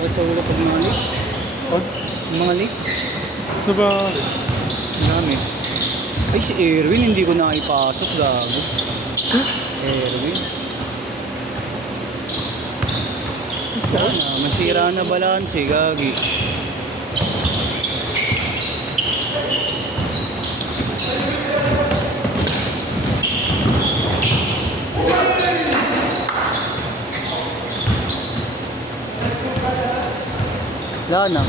Sakit sa ulo pag mga leak. Oh, mga leak. Sa ba? Dami. Ay, si Erwin, hindi ko na ipasok. Gago. Erwin. Sana, masira na balance, gagi. Wala na.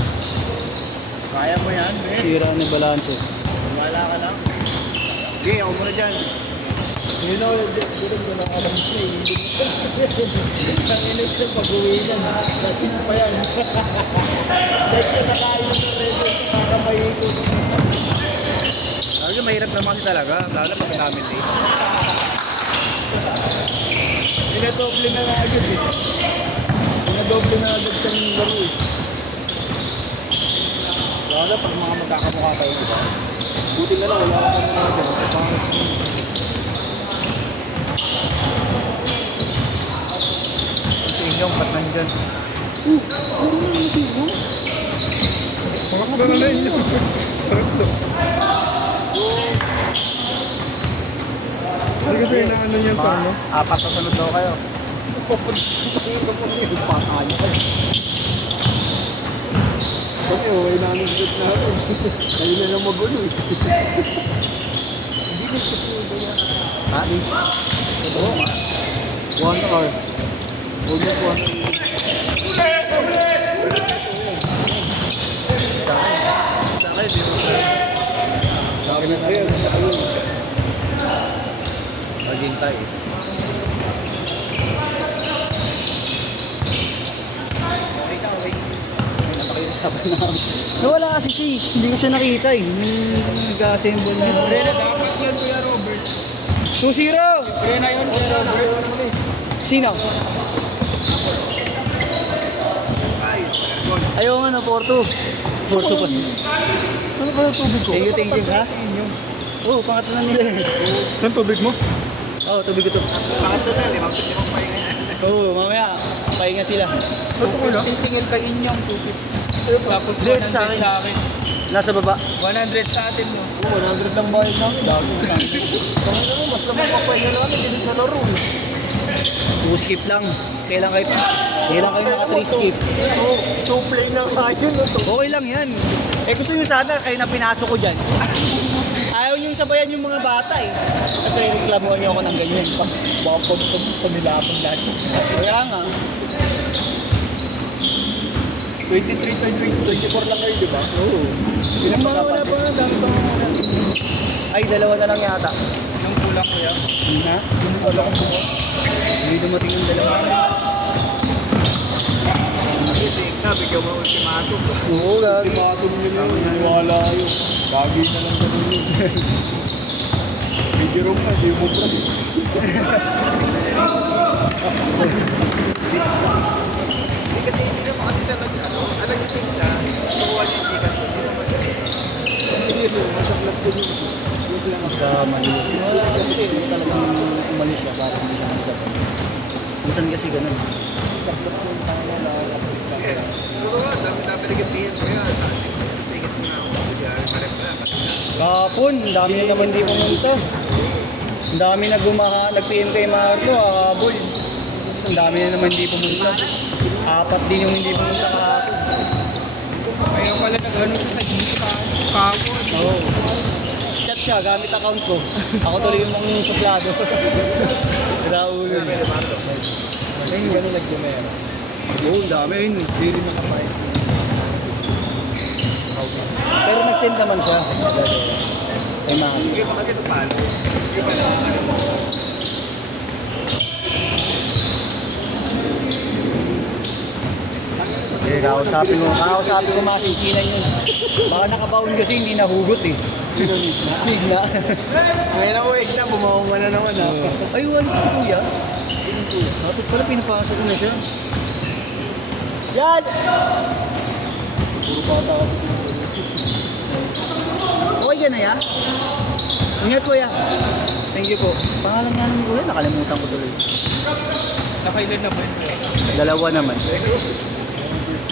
Kaya mo yan, eh. Sira na balance. Wala ka lang. Sige, ako muna dyan. Hindi na ulit, hindi ko na alam ko eh. Ang inis na pag-uwi na, nasin pa yan. Dahil ka nakain na ng redo, kakamayito. Lalo mahirap naman kasi talaga, lalo pag namin eh. Pinadoble na nga agad eh. Pinadoble na agad kang laro eh. Lalo pag mga magkakamukha kayo, diba? Buti na lang, wala ka na dyan. Ang sinyong, ba't nandyan? Ano na yung sigo? Pakakbo na lang yun. Pakakbo. Ano kasi inaano niyan sa ano? Apat na sunod daw kayo. Papunta po niyo, patayo kayo. Kasi okay na ang good na ako. Kayo na lang magulo eh. Hindi ko kasi ba yan? Ha? Oo nga. 1 hour. Huwag na 1 hour. Sa akin, di mo sa akin na rin. Maghintay. Nawala kasi siya eh. Hindi ko siya nakita eh. Nag-assemble niya. Prena, dapat yan Kuya Robert. 2-0! Prena yun Kuya Robert. Sino? Ayaw nga na, 4-2. 4-2 pa. Ano ba yung tubig ko? Thank you, ha? Oo, pangatlo na nila eh. Saan tubig mo? Oo, tubig ko to. Pangatlo na, limang pahinga yan. Oo, mamaya, pahinga sila. Ito ko lang? Singil ka inyong 250. Tapos Red 100 sa akin. sa akin. Nasa baba. 100 sa atin mo. Oo, 100 lang bayad namin. Dami na lang. Kami naman, mas naman papahinga namin. Hindi sa laro eh. 2 skip lang. Kailan kayo naka 3 skip? Oo, 2 play na kayo na to. Okay lang yan. Eh gusto nyo sana kayo na pinasok ko dyan. Ayaw nyo sabayan yung mga bata eh. Kasi reklamuhan nyo ako ng ganyan. Baka pamilapan lahat. Kaya nga. 23 to 24 lang kayo, di ba? Oo. Yung mga wala pa nga, dami pa nga. Ay, dalawa na lang yata. Yung kulang ko yan. Na? Wala kang sumot. Hindi dumating yung dalawa. Kasi na, bigyan mo ultimatum. Oo, gagi. Ultimatum nyo na yun. Wala kayo. Bagay na lang ganun yun. Video room na, di mo pa. Hindi kasi hindi naman kasi siya nag-think siya. Nakuha niya yung ticket. Hindi mo, masaklat ko yun. Yun lang ako. Sa maliit. Wala kasi talagang umalis siya para hindi siya magsabay. Minsan kasi ganun. Saklat ko yung tanga na siguro nga, dami-dami nag-ticket ko yan. Ticket mo na ako. Kahapon, ang dami na naman di pumunta. Ang dami na nag-PM kay Marlo, habol. Ang dami na naman di pumunta. 4 din yung hindi pumunta kahapon. Ngayon pala nag-ano ko sa Gita. Kawon. Oo. Chat siya, gamit account ko. Ako tuloy yung mga suplado. Raulo. Ngayon gano'n nag-gumera. Oo, ang dami yun. Hindi rin nakapayag. Pero nag-send naman siya. Kay Mami. Hindi pa kasi ito paano. Hindi pa naman. Eh, kakausapin ko masisinan yun. Baka nakabaon kasi hindi nahugot eh. Signa. Ngayon ako na, bumawa na naman ha. Ay, wala si Kuya. Dapat pala pinapasok ko na siya. Yan! Puro bata kasi. Okay ka na yan? Ingat Kuya. Thank you po. Pangalan nga naman Kuya, nakalimutan ko tuloy. Nakailan na ba yun? 2 naman.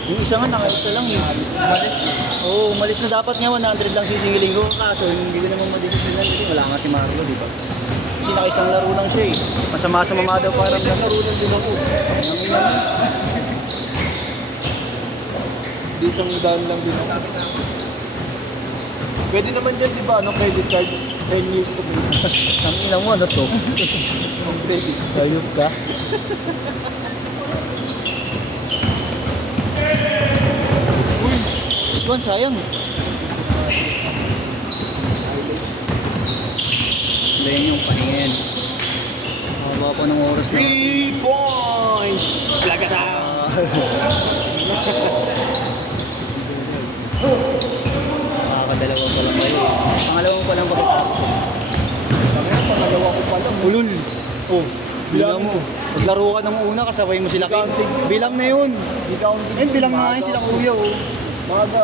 Yung isa nga, nakaisa lang eh. Malis. Oo, umalis na dapat nga 100 lang sisingilin ko. Kaso hindi ko naman madisiplinan kasi wala nga si Marlo, di ba? Kasi nakaisang laro lang siya eh. Masama sa mama daw parang Isang laro lang din ako. Di isang daan lang din ako. Pwede naman dyan, di ba? Ano, credit card? 10 years to pay. Ang ina mo, ano to? Ang credit. Ayop ka. Uy, Swan, sayang. Layan yung paningin. Haba pa ng oras na. 3 points! Plagata! Nakakadalawa pa lang kayo eh. Pangalawang pa lang pagkatapos. Kaya pangalawa ko pa lang. Ulul. Oh, Bilang mo. Maglaro ka ng una, kasabay mo sila kayo. Bilang na yun. Di counting. Ayun, bilang na nga yun sila kuya oh.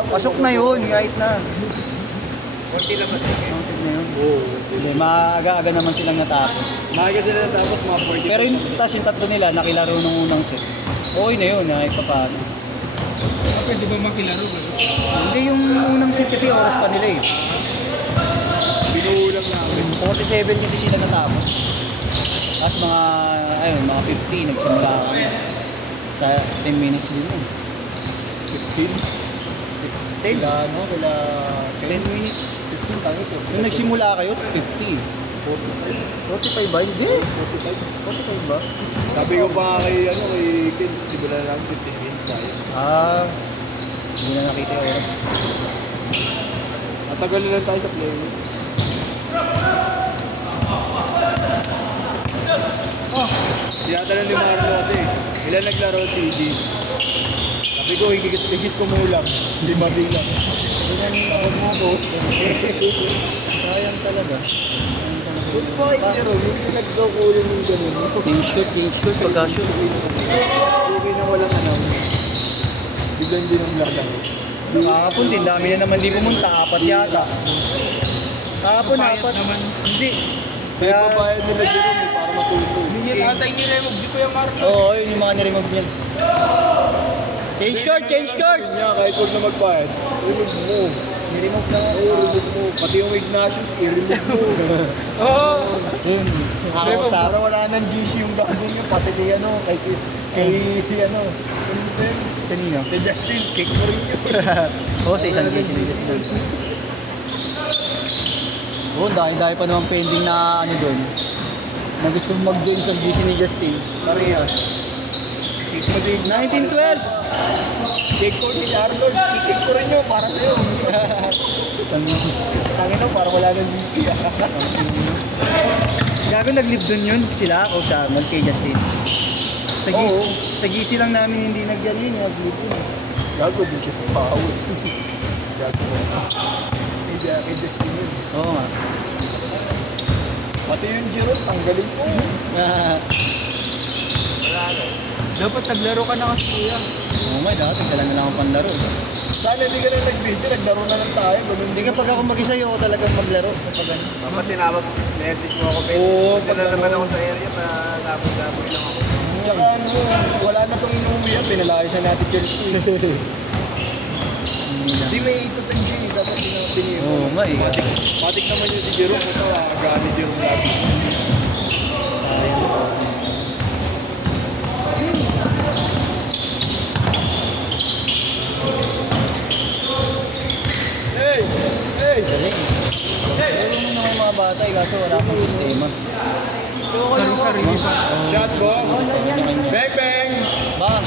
Pasok na yun, kahit na. Konti lang ba? Counted na yun. Oo. Hindi, maaga-aga naman silang natapos. Maaga sila natapos mga 40. Pero yung tatlo nila, nakilaro nung unang set. Okay na yun, kahit pa paano. Pwede ba makilaro ba? Hindi, yung unang set kasi oras pa nila eh. Binuulang namin. 47 kasi sila natapos. Tapos mga, ayun, mga 50, nagsimula ako na. Sa 10 minutes din yun. 15? 10? Kila ano? Kila 10 minutes. 15 tayo. Nung nagsimula kayo, 50. 45 ba? Hindi. 45 ba? Sabi ko pa nga kay, ano, kay Ken, simula na lang 15 minutes tayo. Ah, hindi na nakita yung oras. Matagal na lang tayo sa play. Oh, tinatanong ni Marlo kasi, ilan naglaro si ED? Sabi ko, higit ko mulang. 5 bilang. Ganyan ako mo, boss. Sayang talaga. Kung bakit zero, hindi nag-go yung ganun. Change shoot, pagka-shoot. Okay na walang announce. Biglang din ang lakang. Kahapon din, dami na naman di pumunta. 4 yata. Kahapon, Bayad 4. naman. Hindi. Kaya Kaya, pabayad nila Jerome para matulog. Hindi niya tatay ni Remog, di ko yung Marlo. oo, yun yung mga niremove niyan. Change short, change short! Sabi niya, kahit huwag na magbayad, remove mo. Niremove na. I-remove mo. Pati yung Ignatius, i-remove mo. Oo. Yun, Remove, nakakausap. para wala nang GC yung gagawin niya. Pati kay ano, kay ano, Kanino? kay Justin, cake mo rin yun. Oo, sa isang GC na Justin. Oo, dahil pa naman pending na ano doon. Na gusto mag-join sa GC ni Justin. Parehas. Cake mo din. 1912! Cake ko ni Arnold, i-cake ko rin yun para sa'yo. Tangin na, para wala nang GC. Gago nag-live doon yun, sila o siya, kay Justin. Sa GC, Oo. sa GC lang namin hindi nag-live nag-live yun. Gago din siya pahawin. Gago. Kay Justin yun. Oo nga. Pati yung Jerome, tanggalin ko. Dapat naglaro ka na kasi kuya. Oo nga, dapat nagdala na lang akong panlaro. Sana hindi ka na nag-video, naglaro na lang tayo. Ganun Hindi kapag ako mag-isa, ako talagang maglaro. Kapag ano. Dapat tinawag, message mo ako. Oo, pag naman ako sa area, laboy-laboy lang ako. Tsaka ano, wala na itong inuwi yan, pinalayos na natin Chelsea. Hindi may itutang G, dapat din natin pinili. Oo nga eh. Matik naman yung si Jerome, ito, agani Jerome lagi. Hey! Hey! Galing. Galing mo ng mga bata eh, kaso wala akong sistema. Sari-sarili pa. Shot ko! Bang bang! Bang!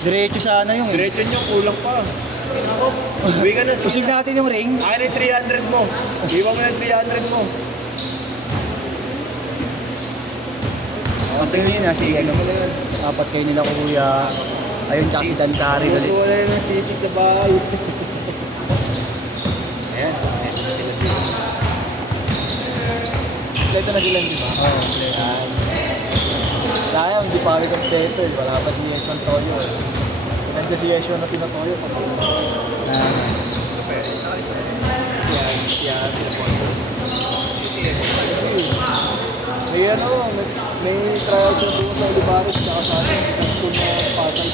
Diretso sana yung Diretso nyo, kulang pa. Uwi ka na sa... Usig natin yung ring. Akin yung 300 mo. Iwan mo na 300 mo. Pasing yun na si ano. Apat kayo nila kuya. Ayun, tsaka si Dan Kari ulit. Wala na ng sisig sa bahay. Ayan. Ito na sila, di ba? Oo. Ayan. Sayang, hindi pa kami kompleto eh. Wala pa si Yeshon Toyo eh. Nandiyan si Yeshon na tinatoyo. Yan, sila po. May ano, may tryout na doon sa Olivares tsaka sa atin, isang school na Pasay.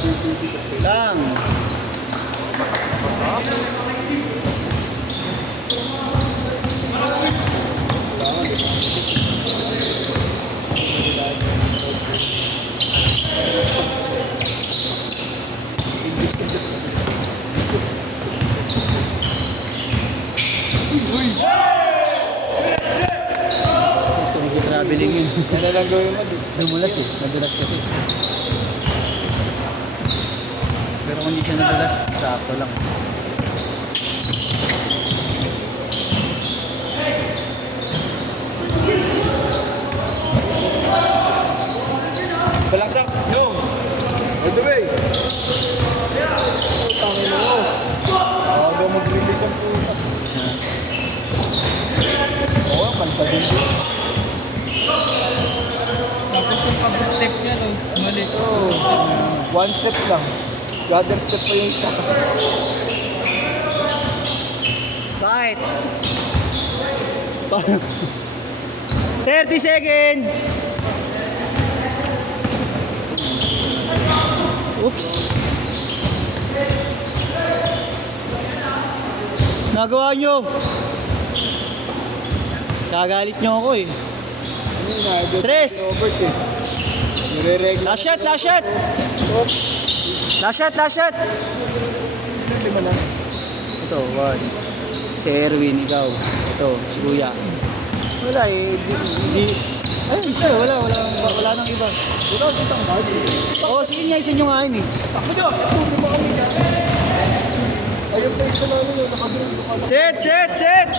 Lang. Ito, mag-traveling yun. Yan na lang gawin mo. Dumulas eh. Nadulas kasi. Pero kung hindi siya nadulas, sakto lang. Balaksak! No! All the way! Tangin mo! Bago mag-release ang puta. Oo, kanta din din. Tapos yung pag-step niya, no? Mali. One step lang. The other step pa yung isa. Bakit? 30 seconds! Oops! Nagawa nyo! Kagalit nyo ako eh. Tres! Robert eh. Nire-regla. Last shot! Last shot! Last shot! Last shot! Lima na. Ito, one. Si Erwin, ikaw. Ito, si Kuya. Wala eh. Ay, sir, wala nang iba. Wala kitang card. Oo, sige nga, isa nyo nga yun eh. Ayun pa isa namin yung nakadrone. Set! Set! Set!